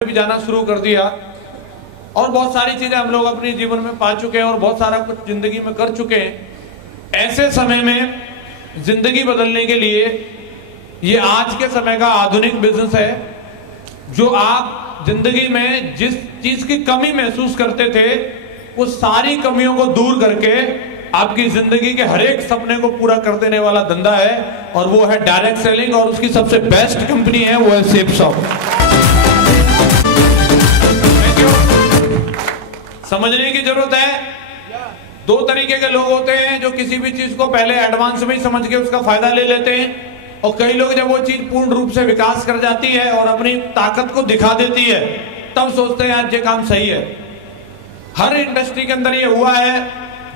भी जाना शुरू कर दिया और बहुत सारी चीजें हम लोग अपने जीवन में पा चुके हैं और बहुत सारा कुछ जिंदगी में कर चुके हैं। ऐसे समय में जिंदगी बदलने के लिए ये आज के समय का आधुनिक बिजनेस है, जो आप जिंदगी में जिस चीज की कमी महसूस करते थे वो सारी कमियों को दूर करके आपकी जिंदगी के हर एक सपने को पूरा कर देने वाला धंधा है, और वो है डायरेक्ट सेलिंग। और उसकी सबसे बेस्ट कंपनी है वो है सेपसॉफ्ट। समझने की जरूरत है। दो तरीके के लोग होते हैं जो किसी भी चीज को पहले एडवांस में ही समझ के उसका फायदा ले लेते हैं, और कई लोग जब वो चीज पूर्ण रूप से विकास कर जाती है और अपनी ताकत को दिखा देती है तब सोचते हैं आज ये काम सही है। हर इंडस्ट्री के अंदर ये हुआ है।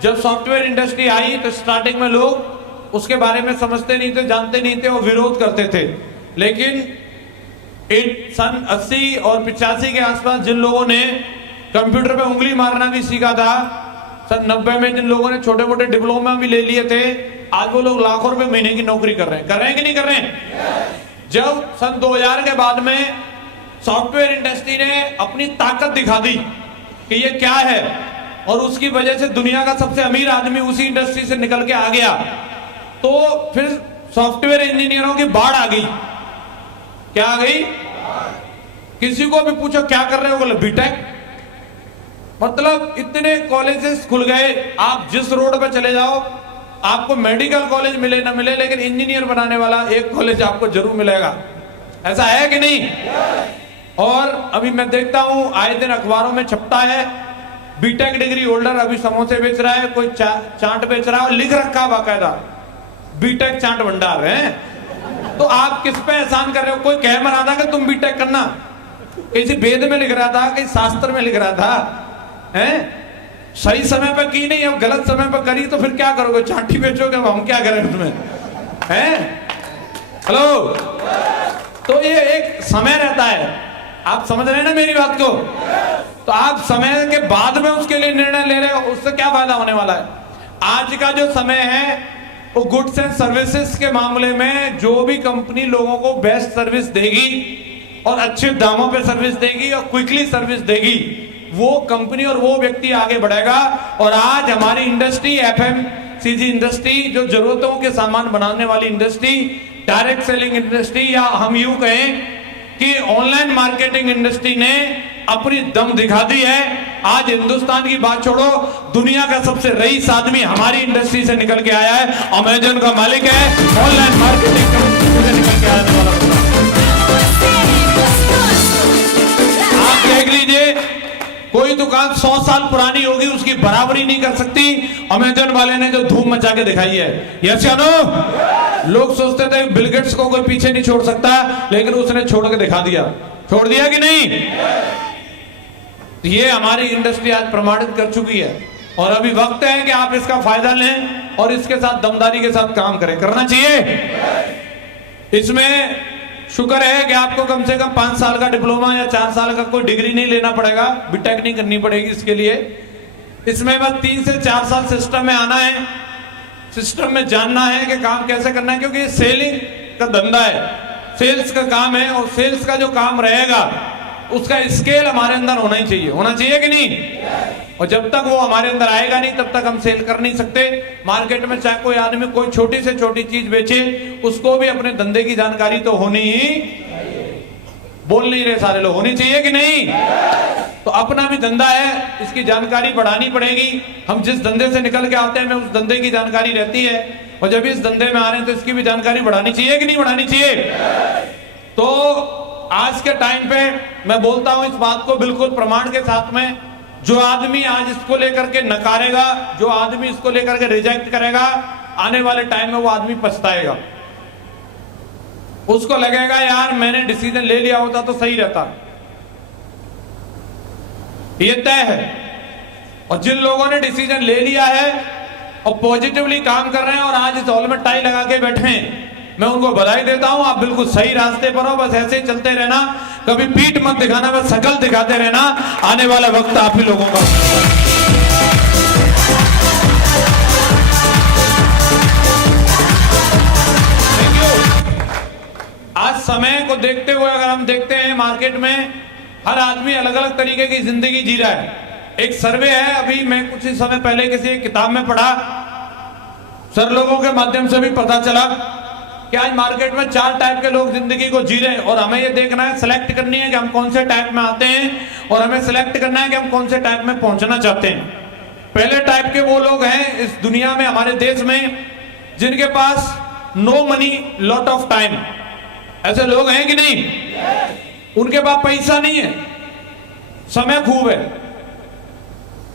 जब सॉफ्टवेयर इंडस्ट्री आई तो स्टार्टिंग में लोग उसके बारे में समझते नहीं थे, जानते नहीं थे और विरोध करते थे। लेकिन सन 80 और 85 के आसपास जिन लोगों ने कंप्यूटर पे उंगली मारना भी सीखा था, सन 90 में जिन लोगों ने छोटे मोटे डिप्लोमा भी ले लिए थे, आज वो लोग लाखों रुपए महीने की नौकरी कर रहे हैं कि नहीं कर रहे हैं? जब सन 2000 के बाद में सॉफ्टवेयर इंडस्ट्री ने अपनी ताकत दिखा दी कि ये क्या है, और उसकी वजह से दुनिया का सबसे अमीर आदमी उसी इंडस्ट्री से निकल के आ गया, तो फिर सॉफ्टवेयर इंजीनियरों की बाढ़ आ गई। क्या आ गई? किसी को भी पूछो क्या कर रहे हो, बोले बीटेक। मतलब इतने कॉलेजेस खुल गए, आप जिस रोड पे चले जाओ आपको मेडिकल कॉलेज मिले ना मिले, लेकिन इंजीनियर बनाने वाला एक कॉलेज आपको जरूर मिलेगा। ऐसा है कि नहीं? और अभी मैं देखता हूं आए दिन अखबारों में छपता है, बीटेक डिग्री होल्डर अभी समोसे बेच रहा है, कोई चाट बेच रहा है और लिख रखा बाकायदा बीटेक चाट भंडार है। तो आप किस पे एहसान कर रहे हो? कोई कह मरा था कि तुम बीटेक करना, किसी वेद में लिख रहा था, किसी शास्त्र में लिख रहा था, हैं? सही समय पर की नहीं, अब गलत समय पर करी तो फिर क्या करोगे? चाटी बेचोगे? अब हम क्या करें उसमें, हैं? हेलो, तो ये एक समय रहता है, आप समझ रहे हैं ना मेरी बात को? तो आप समय के बाद में उसके लिए निर्णय ले रहे हो, उससे क्या फायदा होने वाला है? आज का जो समय है वो गुड्स एंड सर्विसेज के मामले में जो भी कंपनी लोगों को बेस्ट सर्विस देगी और अच्छे दामों पे सर्विस देगी और क्विकली सर्विस देगी, वो कंपनी और वो व्यक्ति आगे बढ़ेगा। और आज हमारी इंडस्ट्री, एफएमसीजी इंडस्ट्री, जो जरूरतों के सामान बनाने वाली इंडस्ट्री, डायरेक्ट सेलिंग इंडस्ट्री, या हम यूं कहें कि ऑनलाइन मार्केटिंग इंडस्ट्री ने अपनी दम दिखा दी है। आज हिंदुस्तान की बात छोड़ो, दुनिया का सबसे रईस आदमी हमारी इंडस्ट्री से निकल के आया है, अमेजन का मालिक है, ऑनलाइन मार्केटिंग से निकल के आने वाला बंदा। आप देख लीजिए, कोई दुकान 100 साल पुरानी होगी उसकी बराबरी नहीं कर सकती अमेजन वाले ने जो धूम मचा के दिखाई है। यस या नो? लोग सोचते थे बिल गेट्स को कोई पीछे नहीं छोड़ सकता, लेकिन उसने छोड़ के दिखा दिया। छोड़ दिया कि नहीं? ये हमारी इंडस्ट्री आज प्रमाणित कर चुकी है, और अभी वक्त है कि आप इसका फायदा लें और इसके साथ दमदारी के साथ काम करें। करना चाहिए। इसमें शुक्र है कि आपको कम से कम 5 साल का डिप्लोमा या 4 साल का कोई डिग्री नहीं लेना पड़ेगा, बीटेक नहीं करनी पड़ेगी इसके लिए। इसमें बस 3 से 4 साल सिस्टम में आना है, सिस्टम में जानना है कि काम कैसे करना है, क्योंकि ये सेलिंग का धंधा है, सेल्स का काम है, और सेल्स का जो काम रहेगा उसका स्केल हमारे अंदर होना ही चाहिए। होना चाहिए कि नहीं? और जब तक वो हमारे अंदर आएगा नहीं तब तक हम सेल कर नहीं सकते। मार्केट में चाहे कोई आदमी कोई छोटी से छोटी चीज बेचे, उसको भी अपने धंधे की जानकारी तो होनी ही, बोल नहीं रहे सारे लोग, होनी चाहिए कि नहीं? तो अपना भी धंधा है, इसकी जानकारी बढ़ानी पड़ेगी। हम जिस धंधे से निकल के आते हैं हमें उस धंधे की जानकारी रहती है, और जब इस धंधे में आ रहे हैं तो इसकी भी जानकारी बढ़ानी चाहिए कि नहीं बढ़ानी चाहिए? तो आज के टाइम पे मैं बोलता हूं इस बात को बिल्कुल प्रमाण के साथ में, जो आदमी आज इसको लेकर के नकारेगा, जो आदमी इसको लेकर के रिजेक्ट करेगा, आने वाले टाइम में वो आदमी पछताएगा। उसको लगेगा यार मैंने डिसीजन ले लिया होता तो सही रहता। ये तय है। और जिन लोगों ने डिसीजन ले लिया है और पॉजिटिवली काम कर रहे हैं और आज इस हॉल में टाई लगा के बैठे हैं, मैं उनको बधाई देता हूं। आप बिल्कुल सही रास्ते पर हो, बस ऐसे ही चलते रहना, कभी पीठ मत दिखाना, बस शकल दिखाते रहना। आने वाला वक्त आप ही लोगों का। आज समय को देखते हुए अगर हम देखते हैं मार्केट में हर आदमी अलग अलग तरीके की जिंदगी जी रहा है। एक सर्वे है, अभी मैं कुछ ही समय पहले किसी एक किताब में पढ़ा, सर लोगों के माध्यम से भी पता चला कि आज मार्केट में 4 टाइप के लोग जिंदगी को जी रहे हैं और हमें ये देखना है, सेलेक्ट करनी है कि हम कौन से टाइप में आते हैं और हमें सेलेक्ट करना है कि हम कौन से टाइप में पहुंचना चाहते हैं। पहले टाइप के वो लोग हैं इस दुनिया में, हमारे देश में, जिनके पास no money lot of time. ऐसे लोग हैं कि नहीं? उनके पास पैसा नहीं है, समय खूब है।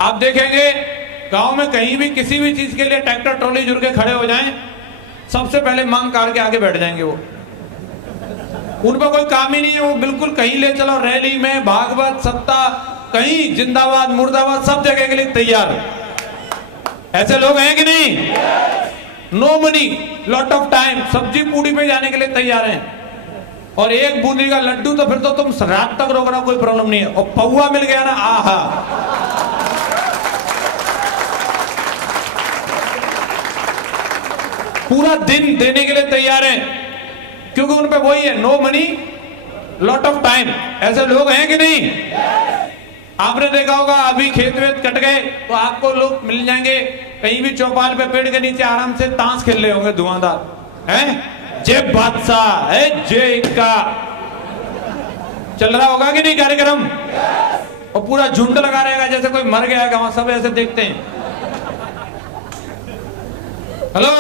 आप देखेंगे गांव में कहीं भी किसी भी चीज के लिए ट्रैक्टर ट्रॉली जुड़ के खड़े हो जाएं, सबसे पहले मांग कार के आगे बैठ जाएंगे। वो उन पर कोई काम ही नहीं है, वो बिल्कुल कहीं ले चलो, रैली में, भागवत, सत्ता, कहीं जिंदाबाद मुर्दाबाद, सब जगह के लिए तैयार। ऐसे लोग हैं कि नहीं? No money lot of time, सब्जी पूड़ी पे जाने के लिए तैयार हैं। और एक बूंदी का लड्डू तो फिर तो तुम रात तक रोकना, कोई प्रॉब्लम नहीं है। और पौवा मिल गया ना, आहा, पूरा दिन देने के लिए तैयार हैं, क्योंकि उन पे वही है, no money lot of time. ऐसे लोग हैं कि नहीं? आपने देखा होगा अभी खेत वेत कट गए तो आपको लोग मिल जाएंगे कहीं भी चौपाल पे पेड़ के नीचे आराम से ताश खेल रहे होंगे धुआंधार, हैं? जय बादशाह है, जय का चल रहा होगा कि नहीं कार्यक्रम? और पूरा झुंड लगा रहेगा जैसे कोई मर गया है, वहां सब ऐसे देखते हैं। हेलो,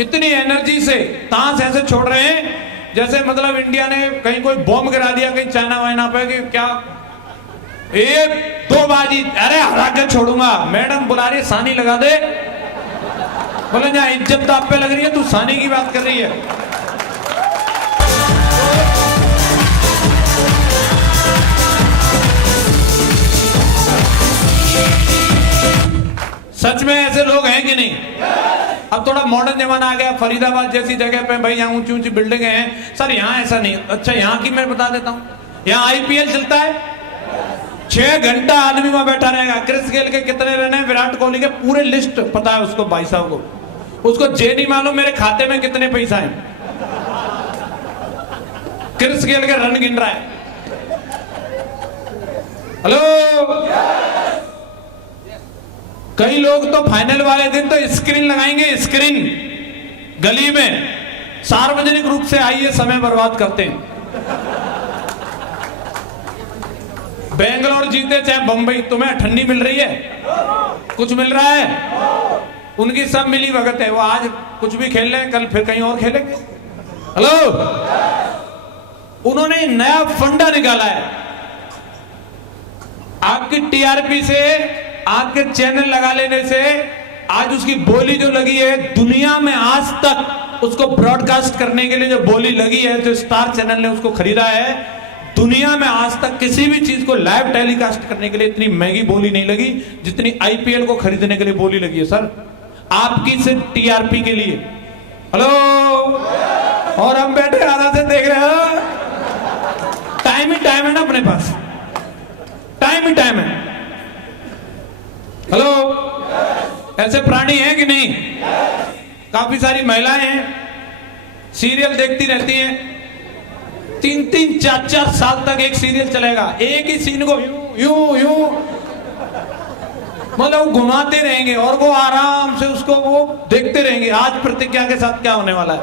इतनी एनर्जी से ताश ऐसे छोड़ रहे हैं जैसे मतलब इंडिया ने कहीं कोई बॉम्ब गिरा दिया कहीं चाइना वाइना पे, कि क्या 1-2 बाजी, अरे हरा के छोड़ूंगा। मैडम बुला रही है, सानी लगा दे। बोले जहां इज्जत आप पे लग रही है, तू सानी की बात कर रही है। सच में ऐसे लोग हैं कि नहीं? अब थोड़ा मॉडर्न जमाना आ गया, फरीदाबाद जैसी जगह पे भाई यहाँ ऊंची ऊंची बिल्डिंगें हैं। सर यहाँ ऐसा नहीं। अच्छा, यहाँ की मैं बता देता हूँ, यहाँ IPL चलता है, 6 घंटा आदमी वहां बैठा रहेगा। क्रिस गेल के कितने रन है, विराट कोहली के पूरे लिस्ट पता है उसको, भाई साहब को। उसको ये नहीं मालूम मेरे खाते में कितने पैसा है। क्रिस गेल के रन गिन रहा है। हेलो, कई लोग तो फाइनल वाले दिन तो स्क्रीन लगाएंगे, स्क्रीन गली में, सार्वजनिक रूप से आइए समय बर्बाद करते हैं। बेंगलोर जीते चाहे बंबई, तुम्हें ठंडी मिल रही है, कुछ मिल रहा है? उनकी सब मिली भगत है। वो आज कुछ भी खेल रहे, कल फिर कहीं और खेलेंगे। हेलो, उन्होंने नया फंडा निकाला है। आपकी TRP से, आपके चैनल लगा लेने से, आज उसकी बोली जो लगी है दुनिया में आज तक उसको ब्रॉडकास्ट करने के लिए जो बोली लगी है, जो स्टार चैनल ने उसको खरीदा है, दुनिया में आज तक किसी भी चीज को लाइव टेलीकास्ट करने के लिए इतनी महंगी बोली नहीं लगी जितनी IPL को खरीदने के लिए बोली लगी है सर, आपकी सिर्फ TRP के लिए। हेलो, और हम बैठे आराम से देख रहे हो। टाइम ही टाइम है ना अपने पास, टाइम ही टाइम है। हेलो, ऐसे प्राणी हैं कि नहीं? काफी सारी महिलाएं हैं, सीरियल देखती रहती हैं, 3-3, 4-4 साल तक एक सीरियल चलेगा, एक ही सीन को यूं यूं मतलब घुमाते रहेंगे और वो आराम से उसको वो देखते रहेंगे। आज प्रतिज्ञा के साथ क्या होने वाला है।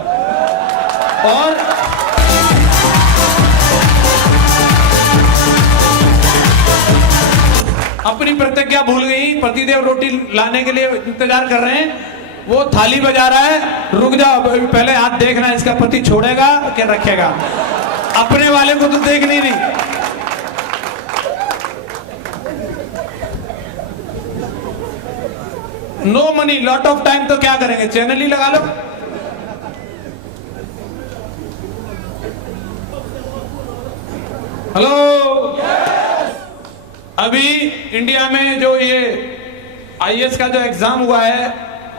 और अपनी प्रतिज्ञा भूल गई, पतिदेव रोटी लाने के लिए इंतजार कर रहे हैं, वो थाली बजा रहा है, रुक जाओ पहले हाथ देखना इसका पति छोड़ेगा क्या रखेगा। अपने वाले को तो देख नहीं रही। No money lot of time, तो क्या करेंगे, चैनल ही लगा लो। हेलो, अभी इंडिया में जो ये IAS का जो एग्जाम हुआ है,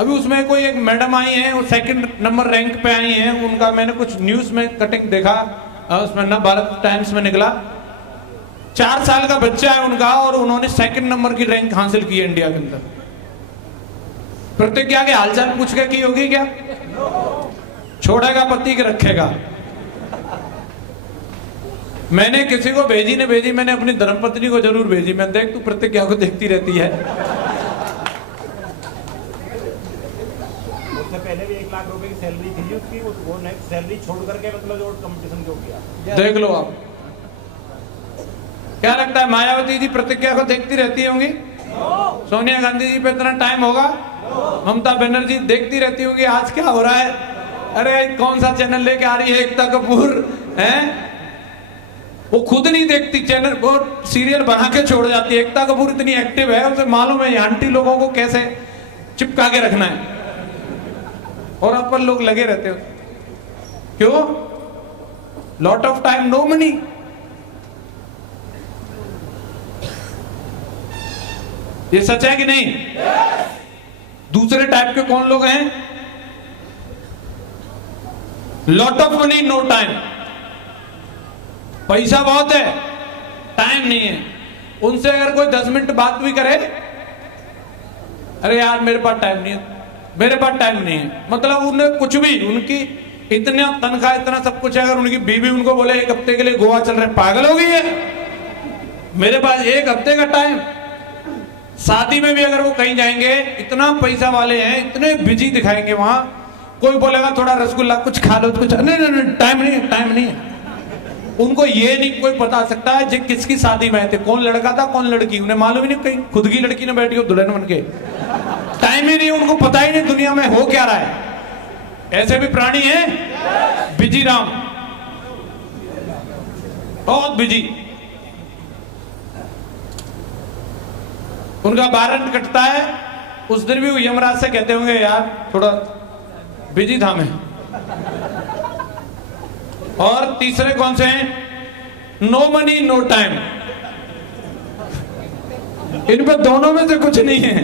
अभी उसमें कोई एक मैडम आई है, वो 2nd नंबर रैंक पे आई हैं। उनका मैंने कुछ न्यूज में कटिंग देखा, उसमें ना भारत टाइम्स में निकला। 4 साल का बच्चा है उनका और उन्होंने 2nd नंबर की रैंक हासिल की है इंडिया के अंदर। प्रतिज्ञा के हालचाल पूछ के की होगी क्या? छोड़ेगा पति के रखेगा। मैंने किसी को भेजी नहीं भेजी, मैंने अपनी धर्मपत्नी को जरूर भेजी। मैं देख तू प्रतिज्ञा को देखती रहती है। उससे पहले भी 1 लाख रुपए की सैलरी थी उसकी, वो सैलरी छोड़ करके मतलब जो कंपटीशन जो किया। देख लो आप, क्या लगता है मायावती जी प्रतिज्ञा को देखती रहती होंगी? सोनिया गांधी जी पे इतना टाइम होगा? ममता बनर्जी देखती रहती होगी आज क्या हो रहा है? अरे कौन सा चैनल लेके आ रही है एकता कपूर है, वो खुद नहीं देखती चैनल, वो सीरियल बना के छोड़ जाती है। एकता कपूर इतनी एक्टिव है, उसे मालूम है आंटी लोगों को कैसे चिपका के रखना है, और अपन लोग लगे रहते हो। क्यों? Lot of time, no money. ये सच है कि नहीं? दूसरे टाइप के कौन लोग हैं? Lot of money, no time. पैसा बहुत है, टाइम नहीं है। उनसे अगर कोई 10 मिनट बात भी करे, अरे यार मेरे पास टाइम नहीं है, मेरे पास टाइम नहीं है। मतलब उन्हें कुछ भी, उनकी इतना तनख्वाह, इतना सब कुछ है, अगर उनकी बीवी उनको बोले 1 हफ्ते के लिए गोवा चल रहे, पागल हो गई है, मेरे पास 1 हफ्ते का टाइम। शादी में भी अगर वो कहीं जाएंगे, इतना पैसा वाले हैं, इतने बिजी दिखाएंगे वहां, कोई बोलेगा थोड़ा रसगुल्ला कुछ खा लो, कुछ नहीं, टाइम नहीं है, टाइम नहीं है। उनको ये नहीं कोई बता सकता है किसकी शादी में थे, कौन लड़का था कौन लड़की, उन्हें मालूम ही नहीं, कहीं खुद की लड़की ने बैठी हो दुल्हन बन के, टाइम ही नहीं, उनको पता ही नहीं दुनिया में हो क्या रहा है। ऐसे भी प्राणी हैं बिजी राम, बहुत बिजी। उनका 12 कटता है, उस दिन भी वो यमराज से कहते होंगे यार थोड़ा बिजी था मैं। और तीसरे कौन से हैं? No money no time. इन पर दोनों में से कुछ नहीं है।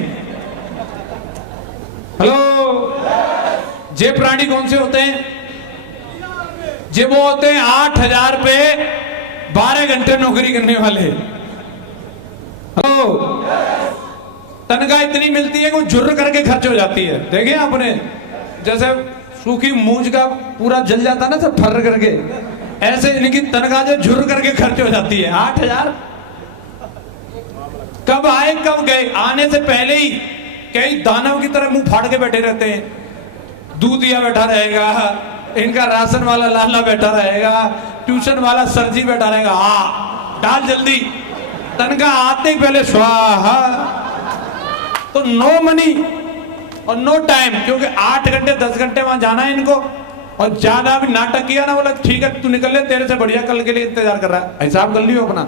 हेलो, जे प्राणी कौन से होते हैं? जे वो होते हैं 8,000 पे 12 घंटे नौकरी करने वाले। हेलो, तनख्वाह इतनी मिलती है कि वो झुर्र करके खर्च हो जाती है। देखे आपने, जैसे सूखी मूंज का पूरा जल जाता ना सब फर करके, ऐसे इनकी तनख्वाह जो झुर्र करके खर्च हो जाती है। 8,000 कब आए कब गए, आने से पहले ही कई दानव की तरह मुंह फाड़ के बैठे रहते हैं। दूधिया बैठा रहेगा, इनका राशन वाला लाला बैठा रहेगा, ट्यूशन वाला सरजी बैठा रहेगा, हाँ डाल जल्दी, तनख्वाह आते ही पहले स्वाहा। तो नो मनी और नो टाइम, क्योंकि 8 घंटे 10 घंटे वहां जाना है इनको, और ज्यादा भी नाटक किया ना, बोला ठीक है तू निकल ले, तेरे से बढ़िया कल के लिए इंतजार कर रहा है, हिसाब कर लियो अपना।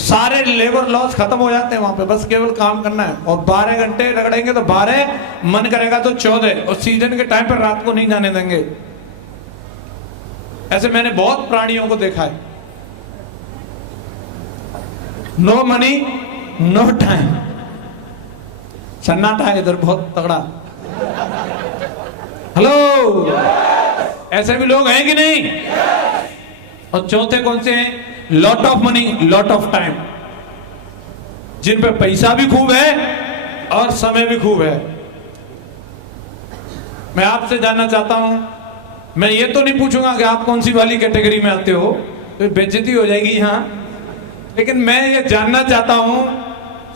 सारे लेबर लॉस खत्म हो जाते हैं वहां पे, बस केवल काम करना है। और 12 घंटे रगड़ेंगे तो 12, मन करेगा तो 14, और सीजन के टाइम पर रात को नहीं जाने देंगे। ऐसे मैंने बहुत प्राणियों को देखा है। No money no time. सन्नाटा है इधर बहुत तगड़ा। हेलो, ऐसे भी लोग हैं कि नहीं? और चौथे कौन से हैं? Lot of money lot of time, जिन पे पैसा भी खूब है और समय भी खूब है। मैं आपसे जानना चाहता हूं, मैं ये तो नहीं पूछूंगा कि आप कौन सी वाली कैटेगरी में आते हो, तो बेइज्जती हो जाएगी यहां, लेकिन मैं ये जानना चाहता हूं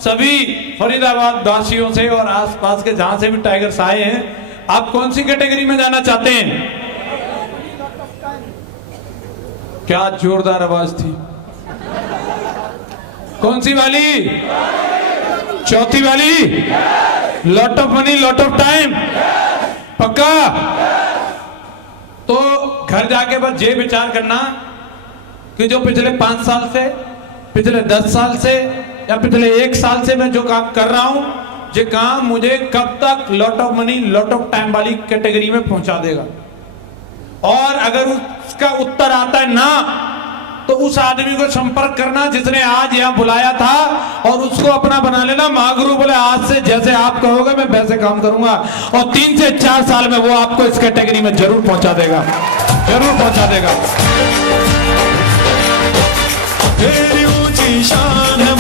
सभी फरीदाबाद वासियों से और आसपास के जहां से भी टाइगर्स आए हैं, आप कौन सी कैटेगरी में जाना चाहते हैं? क्या जोरदार आवाज थी। कौन सी वाली? चौथी वाली? Lot of money lot of time, पक्का? तो घर जाके बस ये विचार करना कि जो पिछले 5 साल से, पिछले 10 साल से या पिछले 1 साल से मैं जो काम कर रहा हूं, ये काम मुझे कब तक lot of money lot of time वाली कैटेगरी में पहुंचा देगा। और अगर उसका उत्तर आता है ना, तो उस आदमी को संपर्क करना जिसने आज यहां बुलाया था, और उसको अपना बना लेना महागुरु। बोले आज से जैसे आप कहोगे मैं वैसे काम करूंगा, और 3 से 4 साल में वो आपको इस कैटेगरी में जरूर पहुंचा देगा, जरूर पहुंचा देगा। तेरी ऊंची शान है